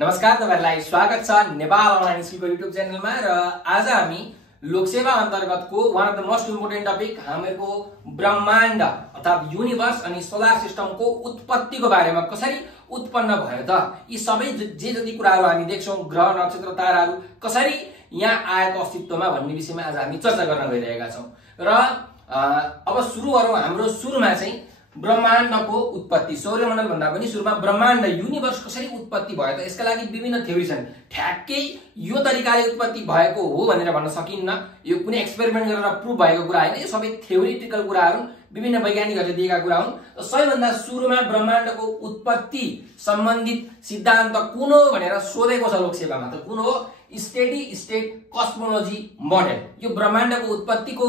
नमस्कार, तपाईहरुलाई स्वागत छ नेपाल अनलाइन स्कुलको युट्युब च्यानलमा। र आज हामी लोकसेवा अन्तर्गतको one of the most important topic हामीहरुको ब्रह्माण्ड अर्थात युनिभर्स अनि सोलर सिस्टमको उत्पत्तिको बारेमा कसरी उत्पन्न भयो त, यी सबै जे जति कुराहरु हामी देख्छौं, ग्रह नक्षत्र ताराहरु कसरी यहाँ आएको अस्तित्वमा भन्ने विषयमा आज हामी चर्चा गर्न गइरहेका छौं। र अब सुरु गरौँ। हाम्रो सुरुमा चाहिँ ब्रह्माण्डको उत्पत्ति, सौर्यमण्डल भन्दा पनि सुरुमा ब्रह्माण्ड युनिभर्स कसरी उत्पत्ति भयो त, यसका लागि विभिन्न थ्योरी छन्। ठ्याक्कै यो तरिकाले उत्पत्ति भएको हो भनेर भन्न सकिन्न, यो कुनै एक्सपेरिमेन्ट गरेर प्रुभ भएको कुरा हैन, यो सबै थ्योरिटिकल कुराहरु विभिन्न वैज्ञानिकहरूले दिएका कुरा हुन्। सबैभन्दा सुरुमा ब्रह्माण्डको उत्पत्ति सम्बन्धित सिद्धान्त कुन हो भनेर सोधेको छ लोकसेवामा। त कुन हो? Steady state cosmology model. यो ब्रह्माण्डको उत्पत्तिको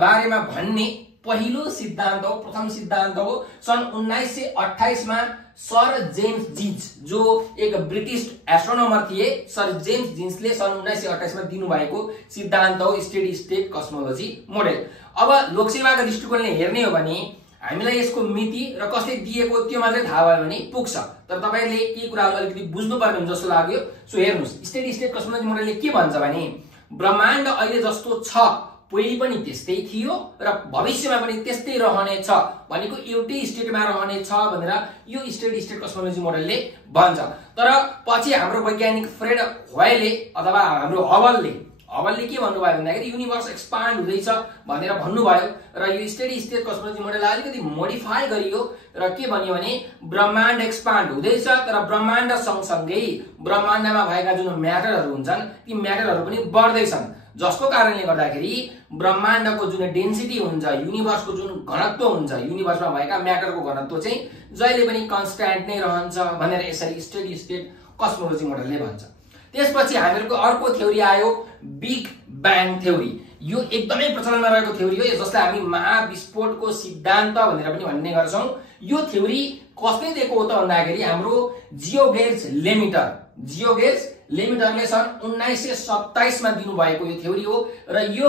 बारेमा भन्ने पहिलो सिद्धान्त हो, प्रथम सिद्धान्त हो। सन् 1928 मा सर जेम्स जिन्स, जो एक ब्रिटिश एस्ट्रोनोमर थिए, सर जेम्स जिन्सले सन् 1928 मा दिनुभएको सिद्धान्त हो स्टेडी स्टेट कस्मोलोजी मोडेल। अब लोकसेवाको दृष्टिकोणले हेर्ने हो भने हामीलाई यसको मिति र कसले दिएको त्यो मात्रै थाहा भयो भने पुग्छ। तर तपाईहरुले के कुराहरु अलिकति बुझ्नुपर्ने हुन्छ जस्तो लाग्यो। सो हेर्नुस्, स्टेडी स्टेट कस्मोलोजी मोडेलले के भन्छ भने ब्रह्माण्ड अहिले जस्तो छ पहिले पनि त्यस्तै थियो र भविष्यमा पनि त्यस्तै रहनेछ भनेको एउटै स्टेटमा रहनेछ भनेर यो स्टेडी स्टेट कस्मोलोजी मोडेलले भन्छ। तर पछि हाम्रो वैज्ञानिक फ्रेड होयलले अथवा हाम्रो हबलले के भन्नुभयो भन्दाखेरि युनिभर्स एक्सपान्ड हुँदैछ भनेर भन्नुभयो र यो स्टेडी स्टेट कस्मोलोजी मोडेललाई अलिकति मोडिफाई गरियो र के भन्यो भने ब्रह्माण्ड एक्सपान्ड हुँदैछ, तर ब्रह्माण्ड सँगसँगै ब्रह्माण्डमा भएका जुन म्याटरहरु हुन्छन् ती म्याटरहरु पनि बढ्दैछन्, जसको कारणले गर्दाखेरि ब्रह्माण्डको जुन डेन्सिटी हुन्छ, युनिभर्सको जुन घनत्व हुन्छ, युनिभर्समा भएका म्याटरको घनत्व चाहिँ जहिले पनि कन्स्ट्यान्ट नै रहन्छ भनेर यसरी स्टेडी स्टेट कस्मोलोजी मोडेलले भन्छ। त्यसपछि हामीहरुको अर्को थ्योरी आयो बिग ब्याङ थ्योरी। यो एकदमै प्रचलनमा रहेको थ्योरी हो, जसलाई हामी महाविस्फोटको सिद्धान्त भनेर पनि भन्ने गर्छौं। यो थ्योरी कसले दिएको हो त भन्दाखेरि हाम्रो जियोगेर्स लेमिटरले सन् 1927 मा दिनुभएको यो थ्योरी हो। र यो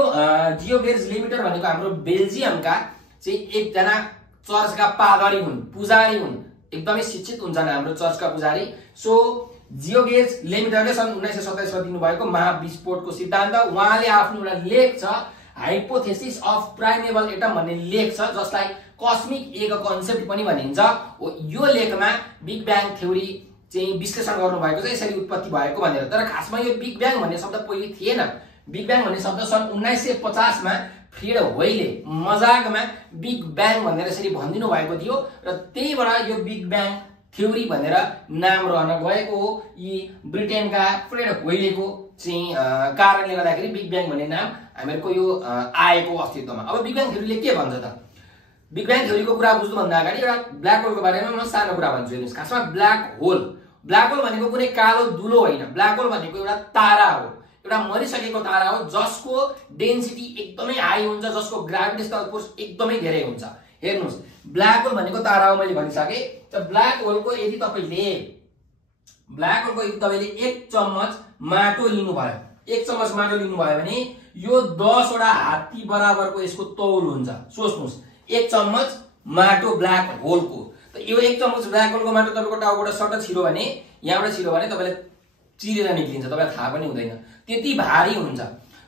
जियोगेर्स लेमिटर भनेको हाम्रो बेल्जियमका चाहिँ एकजना चर्चका पादरी हुन्, पुजारी हुन्, एकदमै शिक्षित हुन्छन् हाम्रो चर्चका पुजारी। सो जियोगेर्स लेमिटरले सन् 1927 मा दिनुभएको महाविस्फोटको सिद्धान्त, उहाँले आफ्नो एउटा लेख छ हाइपोथेसिस अफ प्राइमेबल एटम भन्ने लेख छ, जसलाई कस्मिक एग कन्सेप्ट पनि भनिन्छ। यो लेखमा बिग ब्याङ थ्योरी चाहिँ विश्लेषण गर्नुभएको छ यसरी उत्पत्ति भएको भनेर। तर खासमा यो बिग ब्याङ भन्ने शब्द पहिले थिएन। बिग ब्याङ भन्ने शब्द सन् 1950 मा फ्रेड होयलले मजाकमा बिग ब्याङ भनेर यसरी भनिदिनु भएको थियो र त्यहीबाट यो बिग ब्याङ थ्योरी भनेर नाम रहन गएको हो। यी ब्रिटेनका फ्रेड होयलेको चाहिँ कारणले गर्दाखेरि बिग ब्याङ भन्ने नाम हामीहरुको यो आएको अस्तित्वमा। अब बिग ब्याङ थ्योरीले के भन्छ त? बिग ब्याङ थ्योरीको कुरा बुझ्नु भन्दा अगाडि एउटा ब्ल्याक होलको बारेमा म सानो कुरा भन्छु। हेर्नुस्, खासमा ब्ल्याक होल भनेको कुनै कालो दुलो होइन। ब्ल्याक होल भनेको एउटा तारा हो, एउटा मरिसकेको तारा हो जसको डेन्सिटी एकदमै हाई हुन्छ, जसको ग्राभिटेशनल फोर्स एकदमै धेरै हुन्छ। हेर्नुस्, ब्ल्याक होल भनेको तारा हो मैले भनिसके। त ब्ल्याक होलको यदि तपाईले 1 चम्मच माटो लिनुभयो, 1 चम्मच माटो लिनुभयो भने यो 10 वटा हात्ती बराबरको यसको तौल हुन्छ। सोच्नुस्, 1 चम्मच माटो ब्ल्याक होलको। त यो 1 चम्मच ब्ल्याक होलको माटो तपाईको टाउकोबाट सट्ट छिरो भने, यहाँबाट छिरो भने तपाईलाई चिरेर निक्लिन्छ, तपाईलाई थाहा पनि हुँदैन, त्यति भारी हुन्छ।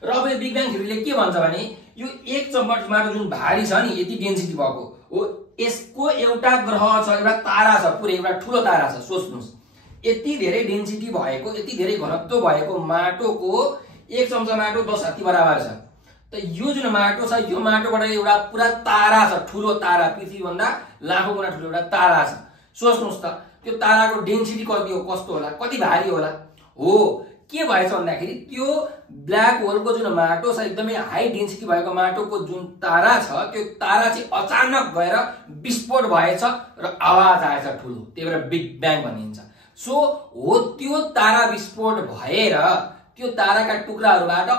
र अब यो बिग ब्याङ थ्योरीले के भन्छ भने यो 1 चम्मच माटो जुन भारी छ नि, यति डेन्सिटी भएको हो, यसको एउटा ग्रह छ, एउटा तारा छ, पुरै एउटा ठूलो तारा छ। सोच्नुस्, यति धेरै डेन्सिटी भएको, यति धेरै घनत्व भएको माटोको 1 चम्चा माटो 10 हात्ती बराबर छ। त यो जुन माटो छ, यो माटोबाट एउटा पुरा तारा छ, ठूलो तारा, पृथ्वी भन्दा लाखौं गुणा ठूलो एउटा तारा छ। सोच्नुस् त त्यो ताराको डेन्सिटी कति हो, कस्तो होला, कति भारी होला। हो, के भएछ भन्दाखेरि त्यो ब्ल्याक होलको जुन माटो छ, एकदमै हाई डेन्सिटी भएको माटोको जुन तारा छ, त्यो तारा चाहिँ अचानक गएर विस्फोट भएछ र आवाज आएछ ठूलो, त्यही भएर बिग ब्याङ भनिन्छ। सो हो, त्यो तारा विस्फोट भएर त्यो ताराका टुक्राहरूबाट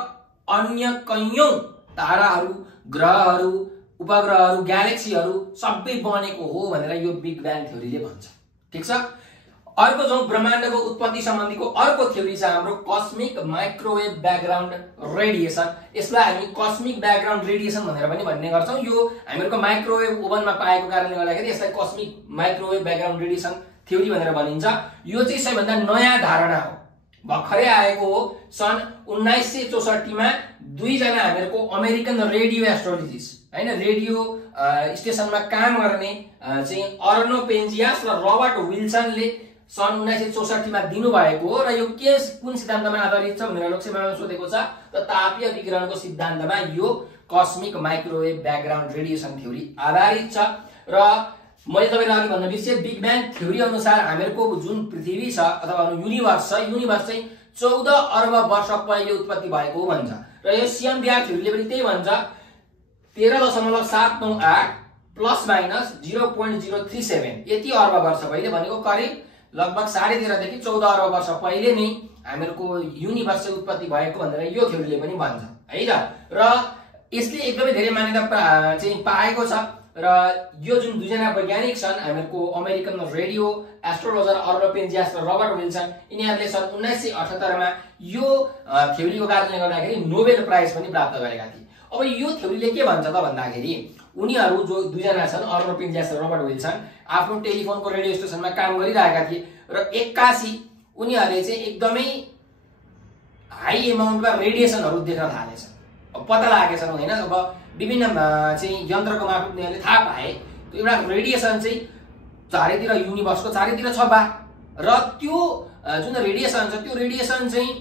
अन्य कैयौं ताराहरू, ग्रहहरू, उपग्रहहरू, ग्यालेक्सीहरू सबै बनेको हो भनेर यो बिग ब्याङ थ्योरीले भन्छ। ठीक छ। अर्को जो ब्रह्माण्डको उत्पत्ति सम्बन्धीको अर्को थ्योरी छ हाम्रो कस्मिक माइक्रोवेभ ब्याकग्राउन्ड रेडिएसन। यसलाई हामी कस्मिक ब्याकग्राउन्ड रेडिएसन भनेर पनि भन्ने गर्छौं। यो हामीहरुको माइक्रोवेभ ओभनमा पाएको कारणले गर्दाखेरि यसलाई cosmic microwave background radiation theory भनेर भनिन्छ। यो चाहिँ सबैभन्दा नयाँ धारणा हो, भर्खरै आएको हो। सन् 1964 मा दुईजना हामीहरूको अमेरिकन रेडियो एस्ट्रोलोजिस्ट हैन, रेडियो स्टेसनमा काम गर्ने चाहिँ अर्नो पेन्जियास र रबर्ट विल्सनले सन् 1964 मा दिनुभएको हो। र यो कुन सिद्धान्तमा आधारित छ भनेर लोकसेवामा सोधेको छ। त तापीय विकिरणको सिद्धान्तमा यो cosmic microwave background radiation theory आधारित छ। र मैले तपाईहरुलाई अघि भन्न बिर्से, बिग ब्याङ थ्योरी अनुसार हामीहरूको जुन पृथ्वी छ अथवा युनिभर्स छ, युनिभर्स चाहिँ 14 अर्ब वर्ष पहिले उत्पत्ति भएको हो भन्छ। र यो CMBR थ्योरीले पनि त्यही भन्छ। 13.798 प्लस माइनस 0.037 यति अर्ब वर्ष पहिले भनेको करिब लगभग 13.5 देखि 14 अर्ब वर्ष पहिले नै हामीहरूको युनिभर्स चाहिँ उत्पत्ति भएको भनेर यो थ्योरीले पनि भन्छ है त। र यसले एकदमै धेरै मान्यता चाहिँ पाएको छ। र यो जुन दुईजना वैज्ञानिक छन् हामीहरूको अमेरिकन रेडियो एस्ट्रोलोजर अर्नो पेन्जियास र रबर्ट विल्सन, यिनीहरूले सन् 1978 मा यो थ्योरीको कारणले गर्दाखेरि नोबेल प्राइज पनि प्राप्त गरेका थिए। अब यो थ्योरीले के भन्छ त भन्दाखेरि, उनीहरू जो दुईजना छन् अर्नो पेन्जियास र रबर्ट विल्सन आफ्नो टेलिफोनको रेडियो स्टेसनमा काम गरिरहेका थिए र एक्कासी उनीहरूले चाहिँ एकदमै हाई एमाउन्टमा रेडिएसनहरू देख्न थालेछन्। पत्ता लागेछन् हैन। अब विभिन्न चाहिँ यन्त्रको मार्फत उनीहरूले थाहा पाए त्यो एउटा रेडिएसन चाहिँ चारैतिर युनिभर्सको चारैतिर छ बा। र त्यो जुन रेडिएसन छ त्यो रेडिएसन चाहिँ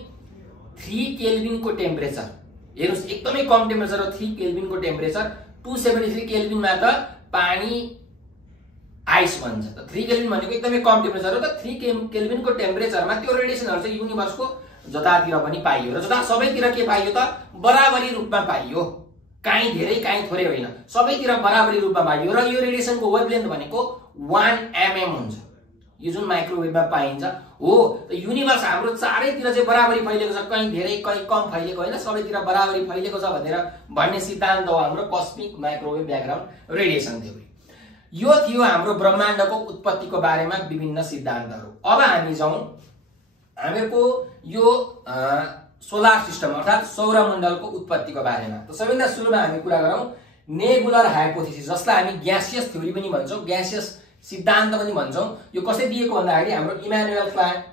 3 केल्भिनको टेम्परेचर, हेर्नुस् एकदमै कम टेम्परेचर र 3 केल्भिनको टेम्परेचर, 273 केल्भिनमा त पानी आइस भन्छ। त 3 केल्भिन भनेको एकदमै कम टेम्परेचर हो। त 3 केल्भिनको टेम्परेचरमा त्यो रेडिएसनहरु चाहिँ युनिभर्सको जतातिर पनि पाइयो र जता सबैतिर के पाइयो त बराबरी रूपमा पाइयो, काहीँ धेरै काहीँ थोरै होइन, सबैतिर बराबरी रूपमा पाइयो। र यो रेडिएसनको वेभलेन्थ भनेको 1 mm हुन्छ, यो जुन माइक्रोवेभमा पाइन्छ हो। त युनिभर्स हाम्रो चारैतिर चाहिँ बराबरी फैलिएको छ, कहीँ धेरै कहीँ कम फैलिएको होइन, सबैतिर बराबरी फैलिएको छ भनेर भन्ने सिद्धान्त हो हाम्रो cosmic microwave background radiation theory. यो थियो हाम्रो ब्रह्माण्डको उत्पत्तिको बारेमा विभिन्न सिद्धान्तहरू। अब हामी जाउँ हामीहरूको यो सोलर सिस्टम अर्थात सौरमण्डलको उत्पत्तिको बारेमा। त सबैभन्दा सुरुमा हामी कुरा गरौँ नेबुलर हाइपोथेसिस, जसलाई हामी ग्यासियस थ्योरी पनि भन्छौँ, ग्यासियस सिद्धान्त पनि भन्छौँ। यो कसले दिएको भन्दाखेरि हाम्रो इमानुएल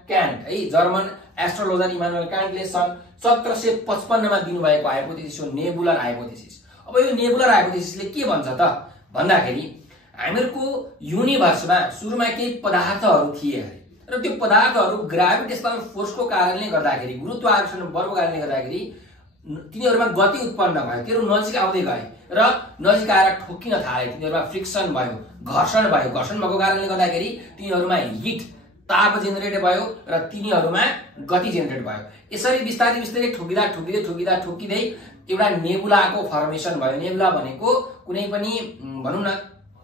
क्यान्ट है, जर्मन एस्ट्रोलोजर इमानुएल क्यान्टले सन् 1755 मा दिनुभएको हाइपोथेसिस हो नेबुलर हाइपोथेसिस। अब यो नेबुलर हाइपोथेसिसले के भन्छ त भन्दाखेरि हामीहरूको युनिभर्समा सुरुमा केही पदार्थहरू थिए अरे, र त्यो पदार्थहरू ग्राभिटेशनल फोर्सको कारणले गर्दाखेरि, गुरुत्वाकर्षण बलको कारणले गर्दाखेरि तिनीहरूमा गति उत्पन्न भयो, तिनीहरू नजिक आउँदै गए र नजिक आएर ठोकिन थाले, तिनीहरूमा फ्रिक्सन भयो, घर्षण भयो। घर्षण भएको कारणले गर्दाखेरि तिनीहरूमा हिट ताप जेनेरेट भयो र तिनीहरूमा गति जेनेरेट भयो। यसरी बिस्तारै बिस्तारै ठोकिँदा ठोकिँदै ठोकिँदा ठोकिँदै एउटा नेबुलाको फर्मेसन भयो। नेबुला भनेको कुनै पनि भनौँ न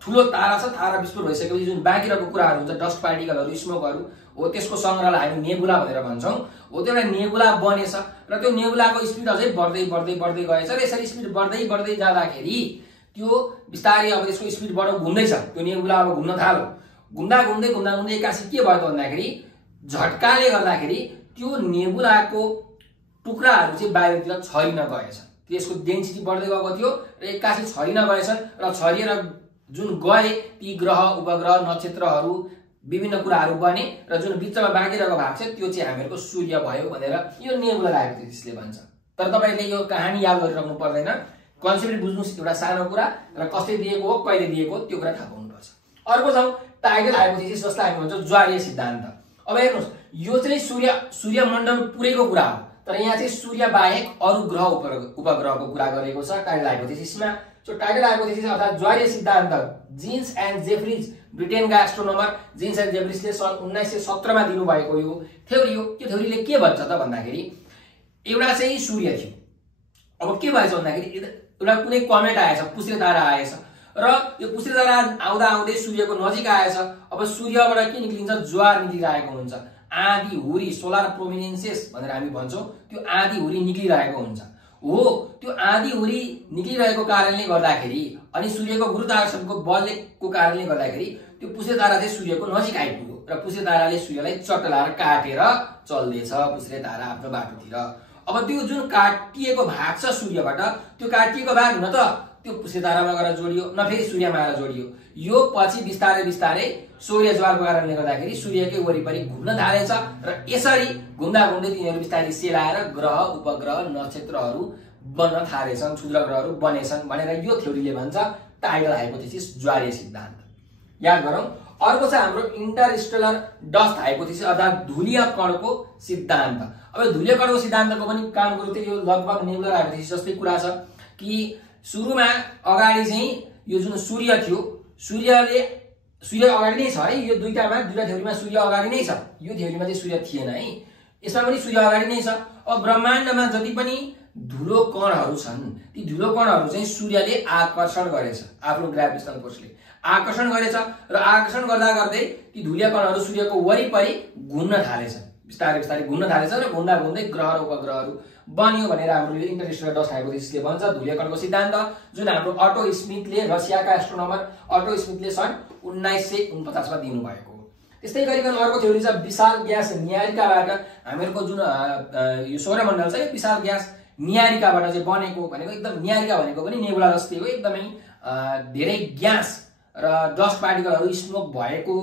ठुलो तारा छ, तारा विस्फोट भइसकेपछि जुन बाँकी रहेको कुराहरू हुन्छ, डस्ट पार्टिकलहरू, स्मोकहरू हो, त्यसको संग्रहलाई हामी नेबुला भनेर भन्छौँ हो। त्यो एउटा नेबुला बनेछ र त्यो नेबुलाको स्पिड अझै बढ्दै बढ्दै बढ्दै गएछ र यसरी स्पिड बढ्दै बढ्दै जाँदाखेरि त्यो बिस्तारै अब त्यसको स्पिड बढ घुम्दैछ, त्यो नेबुला अब घुम्न थाल्यो। घुम्दा घुम्दै घुम्दा घुम्दै एक्कासी के भयो त भन्दाखेरि झट्काले गर्दाखेरि त्यो नेबुलाको टुक्राहरू चाहिँ बाहिरतिर छरिन गएछ। त्यसको डेन्सिटी बढ्दै गएको थियो र एक्कासी छरिन गएछन् र छरिएर जुन गए ती ग्रह उपग्रह नक्षत्रहरू विभिन्न कुराहरू बने र जुन बिचमा बाँकी रहेको भाग छ त्यो चाहिँ हामीहरूको सूर्य भयो भनेर यो नेबुलर हाइपोथेसिसले भन्छ। तर तपाईले यो कहानी याद गरिराख्नु पर्दैन, कन्सेप्ट बुझ्नुस् एउटा सानो कुरा र कसले दिएको हो कहिले दिएको हो त्यो कुरा थाहा पाउनुपर्छ। अर्को छ टाइडल हाइपोथेसिस, जसलाई हामी भन्छौँ ज्वारीय सिद्धान्त। अब हेर्नुस् यो चाहिँ सूर्यमण्डल पुरैको कुरा हो, तर यहाँ चाहिँ सूर्य बाहेक अरू ग्रह उपग्रहको कुरा गरेको छ टाइडल हाइपोथेसिसमा। सो टाइडल हाइपोथेसिस अर्थात ज्वारीय सिद्धान्त जिन्स एन्ड जेफ्रिज, ब्रिटेनका एस्ट्रोनोमर जिन्स एन्ड जेफ्रिजले सन् 1917 मा दिनुभएको यो थ्योरी हो। त्यो थ्योरीले के भन्छ त भन्दाखेरि एउटा चाहिँ सूर्य थियो, अब के भएछ भन्दाखेरि एउटा कुनै कमेट आएछ, पुष्रे तारा आएछ र यो पुष्रे तारा आउँदा आउँदै सूर्यको नजिक आएछ। अब सूर्यबाट के निक्लिन्छ, ज्वार निक्लिरहेको हुन्छ, आँधी हुरी, सोलर प्रोमिनेन्सेस भनेर हामी भन्छौँ, त्यो आँधी हुरी निक्लिरहेको हुन्छ हो। त्यो आँधी हुरी निक्लिरहेको कारणले गर्दाखेरि अनि सूर्यको गुरुत्वाकर्षणको बलको कारणले गर्दाखेरि त्यो पुष्रे तारा चाहिँ सूर्यको नजिक आइपुग्यो र पुष्रे ताराले सूर्यलाई चट्टलाएर काटेर चल्दैछ पुष्रे तारा आफ्नो बाटोतिर। अब त्यो जुन काटिएको भाग छ सूर्यबाट, त्यो काटिएको भाग न त त्यो पुष्रे तारामा गएर जोडियो न फेरि सूर्यमा आएर जोडियो, यो पछि बिस्तारै बिस्तारै सौर्य ज्वालको कारणले गर्दाखेरि सूर्यकै वरिपरि घुम्न थालेछ र यसरी घुम्दा घुम्दै तिनीहरू बिस्तारै सेलाएर ग्रह उपग्रह नक्षत्रहरू बन्न थालेछन्, क्षुद्र ग्रहहरू बनेछन् भनेर यो थ्योरीले भन्छ टाइडल हाइपोथेसिस, ज्वारीय सिद्धान्त। याद गरौँ। अर्को छ हाम्रो इन्टरस्टेलर डस्ट हाइपोथेसिस अर्थात् धुलीय कणको सिद्धान्त। अब धुलीय कणको सिद्धान्तको पनि काम गरौँ त यो लगभग नेबुलर हाइपोथेसिस जस्तै कुरा छ कि सुरुमा अगाडि चाहिँ यो जुन सूर्य थियो, सूर्य अगाडि नै छ है, यो दुईटा थ्योरीमा सूर्य अगाडि नै छ, यो थ्योरीमा चाहिँ सूर्य थिएन है, यसमा पनि सूर्य अगाडि नै छ। अब ब्रह्माण्डमा जति पनि धुलो कणहरू छन् ती धुलो कणहरू चाहिँ सूर्यले आकर्षण गरेछ, आफ्नो ग्राभिटेसनल फोर्सले आकर्षण गरेछ र आकर्षण गर्दा गर्दै ती धुलीय कणहरू सूर्यको वरिपरि घुम्न थालेछ, बिस्तारै बिस्तारै घुम्न थालेछ र घुम्दा घुम्दै ग्रह र उपग्रहहरू बन्यो भनेर हाम्रो इन्टरस्टेलर डस्ट हाइपोथेसिसले भन्छ, धुलीय कणको सिद्धान्त, जुन हाम्रो अटो स्मिथले, रसियाका एस्ट्रोनोमर अटो स्मिथले सन् 1949 मा दिनुभएको हो। त्यस्तै गरिकन अर्को थ्योरी छ विशाल ग्यास न्यारिकाबाट हामीहरूको जुन यो सौरमण्डल छ यो विशाल ग्यास न्यारिकाबाट चाहिँ बनेको भनेको, एकदम न्यारिका भनेको पनि नेबुला जस्तै हो, एकदमै धेरै ग्यास र डस्ट पार्टिकलहरू स्मोक भएको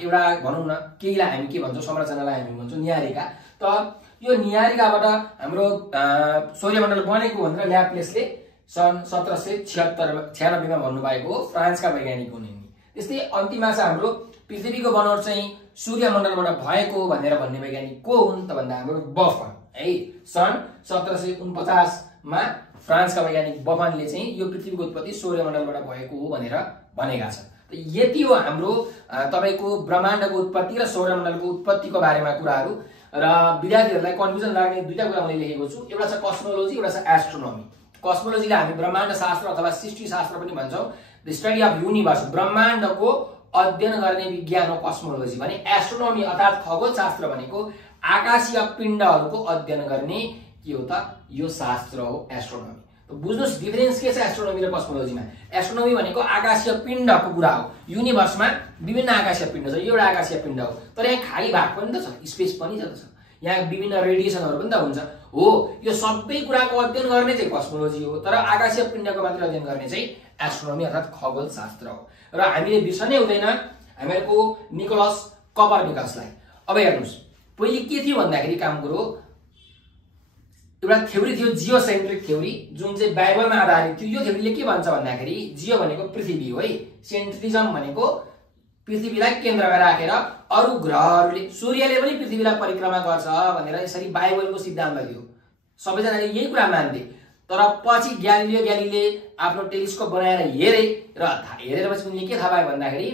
एउटा भनौँ न केहीलाई हामी के भन्छौँ, संरचनालाई हामी भन्छौँ न्यारिका। त यो न्यारिकाबाट हाम्रो सौर्यमण्डल बनेको भनेर ल्याप्लेसले सन् 1796 मा भन्नुभएको हो, फ्रान्सका वैज्ञानिक हुन् यिनी। त्यस्तै अन्तिममा छ हाम्रो पृथ्वीको बनोट चाहिँ सूर्यमण्डलबाट भएको भनेर भन्ने वैज्ञानिक को हुन् त भन्दा हाम्रो बफन है, सन् 1749 मा फ्रान्सका वैज्ञानिक बफनले चाहिँ यो पृथ्वीको उत्पत्ति सौर्यमण्डलबाट भएको हो भनेर भनेका छन्। त यति हो हाम्रो तपाईको ब्रह्माण्डको उत्पत्ति र सौरमण्डलको उत्पत्तिको बारेमा कुराहरू। र विद्यार्थीहरूलाई कन्फ्युजन लाग्ने दुईटा कुरा मैले लेखेको छु, एउटा छ कस्मोलोजी, एउटा छ एस्ट्रोनोमी। कस्मोलोजीलाई हामी ब्रह्माण्ड शास्त्र अथवा सृष्टि शास्त्र पनि भन्छौँ, द स्टडी अफ युनिभर्स, ब्रह्माण्डको अध्ययन गर्ने विज्ञान हो कस्मोलोजी भने। एस्ट्रोनोमी अर्थात् खगोलशास्त्र भनेको आकाशीय पिण्डहरूको अध्ययन गर्ने के हो त, यो शास्त्र हो एस्ट्रोनोमी। बुझ्नुहोस् डिफरेन्स के छ एस्ट्रोनोमी र कस्मोलोजीमा। एस्ट्रोनोमी भनेको आकाशीय पिण्डको कुरा हो, युनिभर्समा विभिन्न आकाशीय पिण्ड छ, एउटा आकाशीय पिण्ड हो, तर यहाँ खाली भाग पनि त छ, स्पेस पनि छ, यहाँ विभिन्न रेडिएसनहरू पनि त हुन्छ हो, यो सबै कुराको अध्ययन गर्ने चाहिँ कस्मोलोजी हो, तर आकाशीय पिण्डको मात्र अध्ययन गर्ने चाहिँ एस्ट्रोनोमी अर्थात् खगोलशास्त्र हो। र हामीले बिर्सनै हुँदैन हामीहरूको निकोलस कपर्निकसलाई। अब हेर्नुहोस् पहिले के थियो भन्दाखेरि काम कुरो एउटा थ्योरी थियो जियोसेन्ट्रिक थ्योरी, जुन चाहिँ बाइबलमा आधारित थियो। यो थ्योरीले के भन्छ भन्दाखेरि जियो भनेको पृथ्वी हो है, सेन्ट्रिजम भनेको पृथ्वीलाई केन्द्रमा राखेर अरू ग्रहहरूले, सूर्यले पनि पृथ्वीलाई परिक्रमा गर्छ भनेर यसरी बाइबलको सिद्धान्त थियो, सबैजनाले यही कुरा मान्थे। तर पछि ग्यालिलियोले आफ्नो टेलिस्कोप बनाएर हेरेपछि उनले के थाहा पाए भन्दाखेरि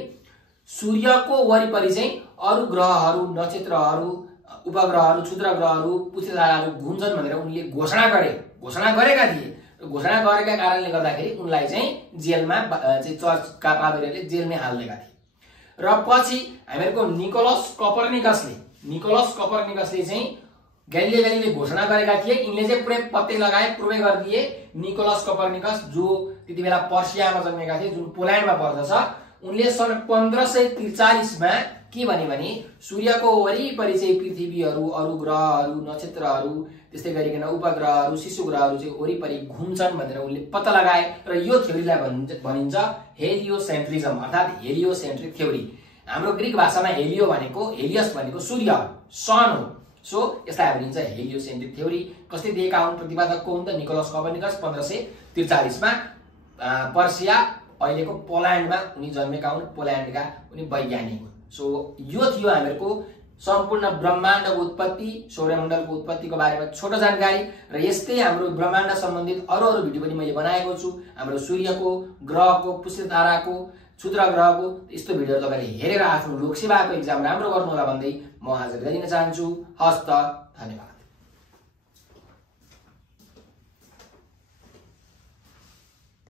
सूर्यको वरिपरि चाहिँ अरू ग्रहहरू, नक्षत्रहरू, उपग्रहहरू, क्षुद्र ग्रहहरू, पुष्य ताराहरू घुम्छन् भनेर उनले घोषणा गरेका थिए। घोषणा गरेका कारणले गर्दाखेरि उनलाई चाहिँ जेलमा चाहिँ चर्चका पादरीहरूले जेलमै हालिदिएका थिए। र पछि हामीहरूको निकोलस कपर्निकसले चाहिँ ग्यालिलियोले घोषणा गरेका थिए, यिनले चाहिँ पुरै पत्ते लगाए, प्रुभ गरिदिए। निकोलस कपर्निकस जो त्यति बेला पर्सियामा जन्मेका थिए, जुन पोल्यान्डमा पर्दछ, उनले सन् 1543 मा के भने सूर्यको वरिपरि चाहिँ पृथ्वीहरू, अरू ग्रहहरू, नक्षत्रहरू, त्यस्तै गरिकन उपग्रहहरू, शिशु ग्रहहरू चाहिँ वरिपरि घुम्छन् भनेर उनले पत्ता लगाए र यो थ्योरीलाई भनिन्छ हेलियोसेन्ट्रिजम अर्थात् हेलियोसेन्ट्रिक थ्योरी। हाम्रो ग्रीक भाषामा हेलियस भनेको सूर्य, सन हो, सो यसलाई भनिन्छ हेलियोसेन्ट्रिक थ्योरी। कसले दिएका हुन्, प्रतिपादक को हुन् त निकोलस कपर्निकस 1543 मा पर्सिया अहिलेको पोल्यान्डमा उनी जन्मेका हुन्, पोल्यान्डका उनी वैज्ञानिक हुन्। सो यो थियो हामीहरूको सम्पूर्ण ब्रह्माण्डको उत्पत्ति, सौरमण्डलको उत्पत्तिको बारेमा छोटो जानकारी। र यस्तै हाम्रो ब्रह्माण्ड सम्बन्धित अरू भिडियो पनि मैले बनाएको छु, हाम्रो सूर्यको, ग्रहको, पुष्य ताराको, क्षुद्र ग्रहको। यस्तो भिडियोहरू तपाईँले हेरेर आफ्नो लोकसेवाको एक्जाम राम्रो गर्नु होला भन्दै म आज बिदा दिन चाहन्छु। हस्त, धन्यवाद।